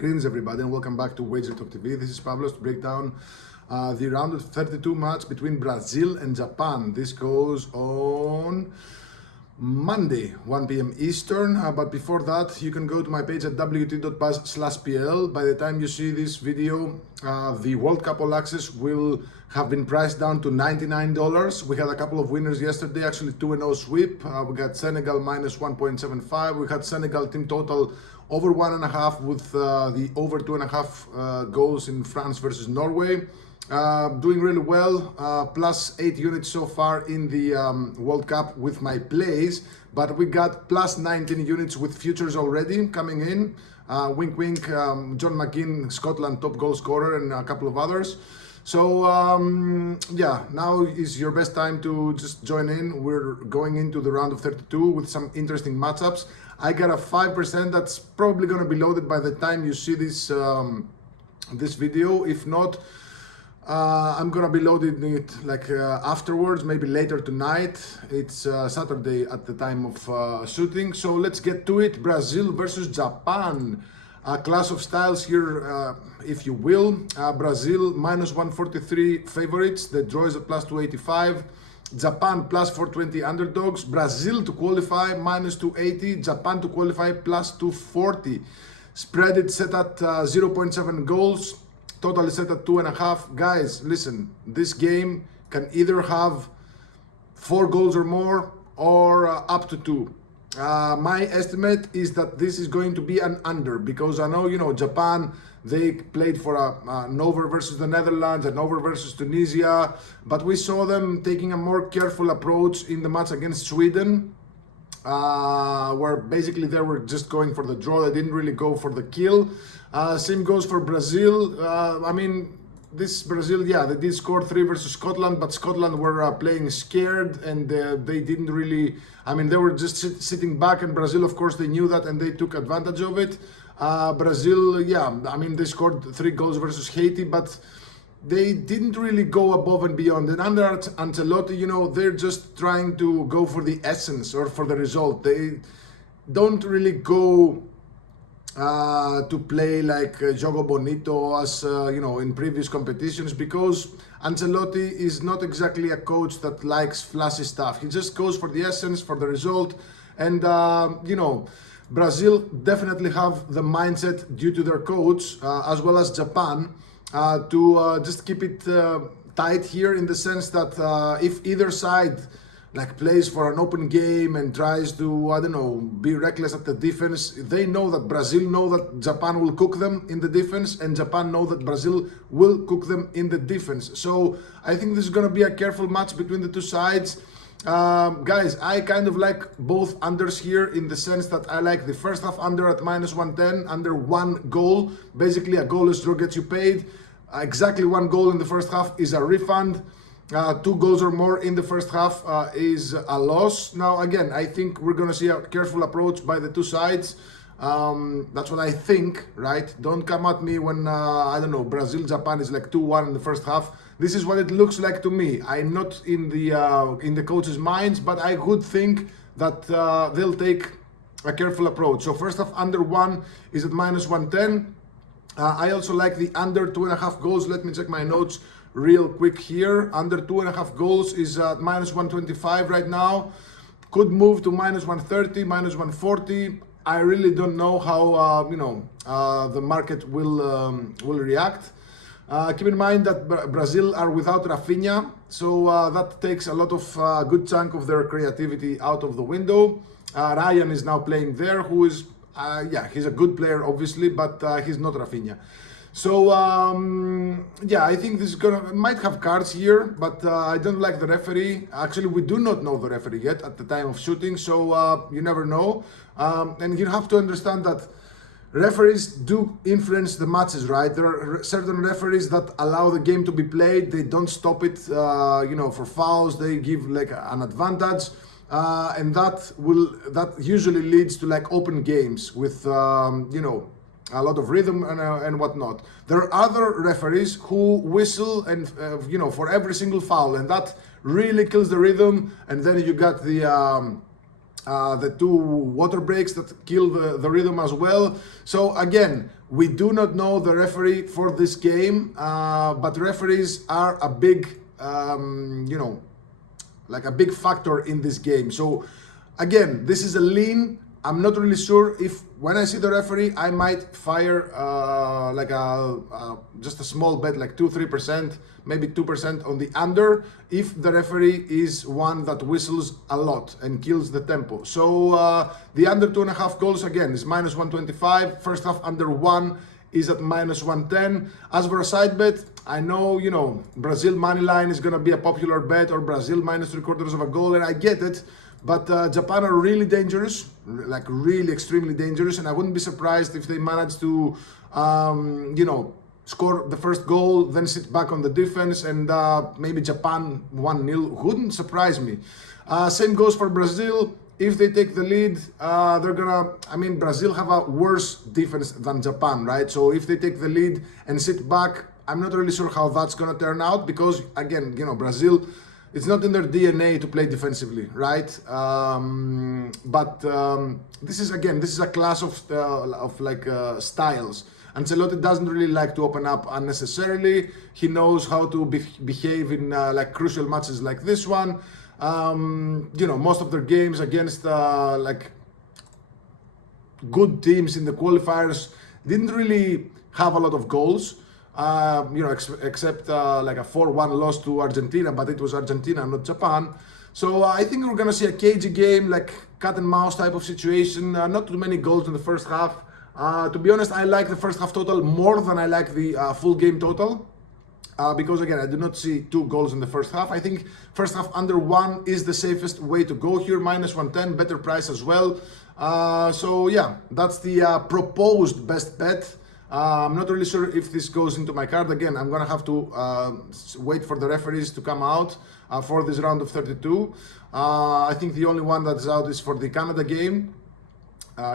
Greetings everybody and welcome back to TV. This is Pablos to break down the round of 32 match between Brazil and Japan. This goes on Monday, 1 p.m. Eastern, but before that you can go to my page at wt.buzz/pl. By the time you see this video, the World Cup All Access will have been priced down to $99. We had a couple of winners yesterday, actually 2-0 sweep. We got Senegal minus 1.75. We had Senegal team total over 1.5 with the over 2.5 goals in France versus Norway. Doing really well, plus 8 units so far in the World Cup with my plays, but we got plus 19 units with futures already coming in. Wink wink, John McGinn, Scotland top goal scorer, and a couple of others. So yeah, now is your best time to just join in. We're going into the round of 32 with some interesting matchups. I got a 5% that's probably going to be loaded by the time you see this this video. If not, I'm gonna be loading it like afterwards, maybe later tonight. It's Saturday at the time of shooting, so let's get to it. Brazil versus Japan, a clash of styles here, if you will. Brazil minus 143 favorites, the draw is at plus 285. Japan plus 420 underdogs. Brazil to qualify minus 280, Japan to qualify plus 240. Spread it set at 0.7 goals. Total is set at 2.5. Guys, listen, this game can either have 4 goals or more or up to 2. My estimate is that this is going to be an under, because I know, you know, Japan, they played for an over versus the Netherlands, an over versus Tunisia, but we saw them taking a more careful approach in the match against Sweden, where basically they were just going for the draw. They didn't really go for the kill. Same goes for Brazil. I mean, this Brazil, yeah, they did score 3 versus Scotland, but Scotland were playing scared, and they didn't really, I mean, they were just sitting back, and Brazil, of course, they knew that, and they took advantage of it. Brazil, yeah, I mean, they scored 3 goals versus Haiti, but they didn't really go above and beyond. And under Ancelotti, you know, they're just trying to go for the essence or for the result. They don't really go to play like Jogo Bonito as, you know, in previous competitions, because Ancelotti is not exactly a coach that likes flashy stuff. He just goes for the essence, for the result. And, you know, Brazil definitely have the mindset, due to their coach, as well as Japan, to just keep it tight here, in the sense that if either side like plays for an open game and tries to, I don't know, be reckless at the defense, they know that Brazil know that Japan will cook them in the defense, and Japan know that Brazil will cook them in the defense. So I think this is going to be a careful match between the two sides. Guys, I kind of like both unders here, in the sense that I like the first half under at minus 110, under 1 goal. Basically, a goalless draw gets you paid. Exactly 1 goal in the first half is a refund. 2 goals or more in the first half is a loss. Now, again, I think we're going to see a careful approach by the two sides. That's what I think, right? Don't come at me when, I don't know, Brazil, Japan is like 2-1 in the first half. This is what it looks like to me. I'm not in the coach's minds, but I would think that they'll take a careful approach. So first half under 1 is at minus 110. I also like the under 2.5 goals. Let me check my notes real quick here. Under 2.5 goals is at minus 125 right now. Could move to minus 130, minus 140. I really don't know how you know, the market will react. Keep in mind that Brazil are without Rafinha, so that takes a lot of good chunk of their creativity out of the window. Ryan is now playing there, who is yeah, he's a good player obviously, but he's not Rafinha. So yeah, I think this is might have cards here, but I don't like the referee. Actually, we do not know the referee yet at the time of shooting, so you never know. And you have to understand that referees do influence the matches, right? There are certain referees that allow the game to be played. They don't stop it, you know, for fouls. They give like an advantage, and that usually leads to like open games with you know, a lot of rhythm and whatnot. There are other referees who whistle and you know, for every single foul, and that really kills the rhythm. And then you got the 2 water breaks that kill the rhythm as well. So again, We do not know the referee for this game, but referees are a big, like a big factor in this game. So again, this is a lean. I'm not really sure if when I see the referee, I might fire like just a small bet, like 2-3%, maybe 2% on the under, if the referee is one that whistles a lot and kills the tempo. So the under 2.5 goals again is minus 125. First half under 1 is at minus 110. As for a side bet, I know, Brazil Moneyline is going to be a popular bet, or Brazil minus 3/4 of a goal, and I get it. But Japan are really dangerous, like really extremely dangerous, and I wouldn't be surprised if they manage to, score the first goal, then sit back on the defense, and maybe Japan 1-0. Wouldn't surprise me. Same goes for Brazil. If they take the lead, Brazil have a worse defense than Japan, right? So if they take the lead and sit back, I'm not really sure how that's gonna turn out, because again, Brazil, it's not in their DNA to play defensively, right? This is a class of styles. Ancelotti doesn't really like to open up unnecessarily. He knows how to behave in like crucial matches like this one. Most of their games against like good teams in the qualifiers didn't really have a lot of goals. Except like a 4-1 loss to Argentina, but it was Argentina, not Japan. So I think we're gonna see a cagey game, like cat and mouse type of situation. Not too many goals in the first half. To be honest, I like the first half total more than I like the full game total. Because again, I do not see 2 goals in the first half. I think first half under 1 is the safest way to go here. Minus 110, better price as well. So yeah, that's the proposed best bet. I'm not really sure if this goes into my card. Again, I'm gonna have to wait for the referees to come out for this round of 32. I think the only one that's out is for the Canada game.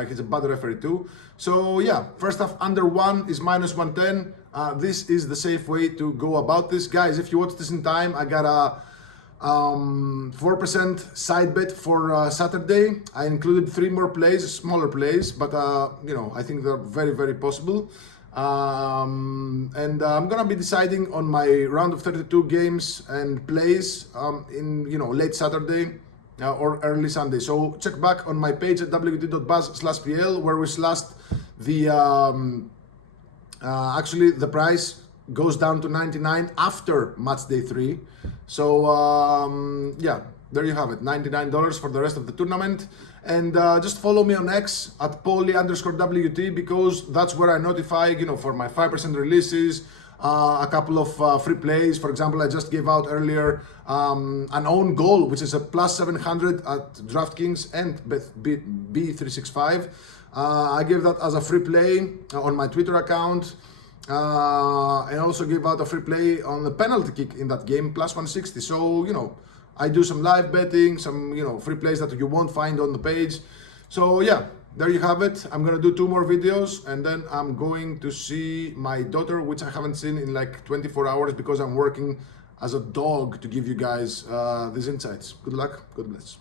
He's a bad referee too. So yeah, first half under 1 is minus 110. This is the safe way to go about this. Guys, if you watch this in time, I got a 4% side bet for Saturday. I included 3 more plays, smaller plays, but I think they're very, very possible. And I'm gonna be deciding on my round of 32 games and plays in late Saturday or early Sunday. So check back on my page at wt.buzz/pl, where we slashed the actually the price goes down to 99 after match day 3. So yeah, there you have it, $99 for the rest of the tournament. And just follow me on X at poly_WT, because that's where I notify for my 5% releases, a couple of free plays. For example, I just gave out earlier an own goal, which is a plus 700 at DraftKings and B365. I gave that as a free play on my Twitter account. And also give out a free play on the penalty kick in that game, plus 160. So, I do some live betting, some, free plays that you won't find on the page. So yeah, there you have it. I'm gonna do 2 more videos, and then I'm going to see my daughter, which I haven't seen in like 24 hours because I'm working as a dog to give you guys these insights. Good luck, God bless.